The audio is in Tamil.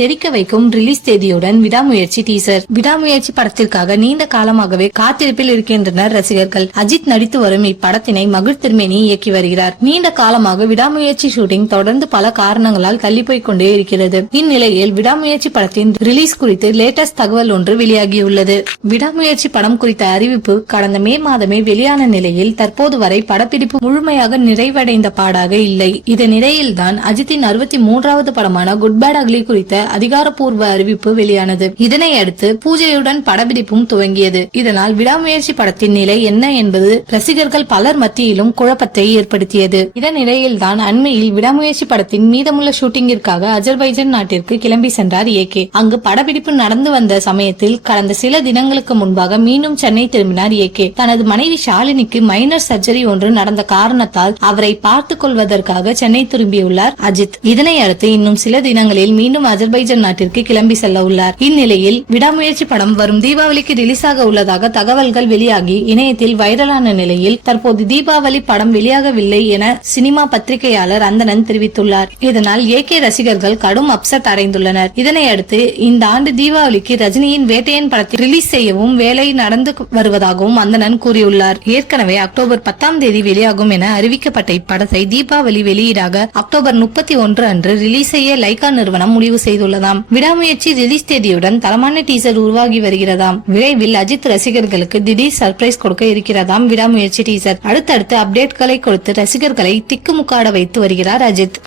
தெரிக்க வைக்கும் ரிலீஸ் தேதியுடன் விடாமுயற்சி டீசர். விடாமுயற்சி படத்திற்காக நீண்ட காலமாகவே காத்திருப்பில் இருக்கின்றனர் ரசிகர்கள். அஜித் நடித்து வரும் இப்படத்தினை மகிழ் திருமேனி இயக்கி வருகிறார். நீண்ட காலமாக விடாமுயற்சி ஷூட்டிங் தொடர்ந்து பல காரணங்களால் தள்ளிப்போய் கொண்டே இருக்கிறது. இந்நிலையில் விடாமுயற்சி படத்தின் ரிலீஸ் குறித்து லேட்டஸ்ட் தகவல் ஒன்று வெளியாகியுள்ளது. விடாமுயற்சி படம் குறித்த அறிவிப்பு கடந்த மே மாதமே வெளியான நிலையில் தற்போது வரை படப்பிடிப்பு முழுமையாக நிறைவடைந்த பாடாக இல்லை. இதனிடையில்தான் அஜித்தின் 63வது படமான குட் பேட் அக்லி குறித்த அதிகாரப்பூர்வ அறிவிப்பு வெளியானது. இதனை அடுத்து பூஜையுடன் படப்பிடிப்பும் துவங்கியது. இதனால் விடாமுயற்சி படத்தின் நிலை என்ன என்பது ரசிகர்கள் பலர் மத்தியிலும் குழப்பத்தை ஏற்படுத்தியது. இதனிடையில்தான் அண்மையில் விடாமுயற்சி படத்தின் மீதமுள்ள ஷூட்டிங்கிற்காக அஜர்பைஜான் நாட்டிற்கு கிளம்பி சென்றார் ஏகே. அங்கு படப்பிடிப்பு நடந்து வந்த சமயத்தில் கடந்த சில தினங்களுக்கு முன்பாக மீண்டும் சென்னை திரும்பினார் ஏகே. தனது மனைவி ஷாலினிக்கு மைனர் சர்ஜரி ஒன்று நடந்த காரணத்தால் அவரை பார்த்துக் கொள்வதற்காக சென்னை திரும்பியுள்ளார் அஜித். இதனை அடுத்து இன்னும் சில தினங்களில் மீண்டும் அஜர்பைஜான் நாட்டிற்கு கிளம்பி செல்ல உள்ளார். இந்நிலையில் விடாமுயற்சி படம் வரும் தீபாவளிக்கு ரிலீஸ் ஆக உள்ளதாக தகவல்கள் வெளியாகி இணையத்தில் வைரலான நிலையில் தற்போது தீபாவளி படம் வெளியாகவில்லை என சினிமா பத்திரிகையாளர் அந்தணன் தெரிவித்துள்ளார். இதனால் ஏகே ரசிகர்கள் கடும் அப்செட் அடைந்துள்ளனர். இதனையடுத்து இந்த ஆண்டு தீபாவளிக்கு ரஜினியின் வேட்டையன் படத்தை ரிலீஸ் செய்யவும் வேலை நடந்து வருவதாகவும் அந்தணன் கூறியுள்ளார். ஏற்கனவே அக்டோபர் 10ஆம் தேதி வெளியாகும் என அறிவிக்கப்பட்ட இப்படத்தை தீபாவளி வெளியீடாக அக்டோபர் 31 அன்று ரிலீஸ் செய்ய லைகா நிறுவனம் முடிவு செய்துள்ளதாம். விடாமுயற்சி ரிலீஸ் தேதியுடன் தரமான டீசர் உருவாகி வருகிறதாம். விரைவில் அஜித் ரசிகர்களுக்கு திடீர் சர்ப்ரைஸ் கொடுக்க இருக்கிறதாம் விடாமுயற்சி டீசர். அடுத்தடுத்து அப்டேட்களை கொடுத்து ரசிகர்களை திக்குமுக்காட வைத்து வருகிறார் அஜித்.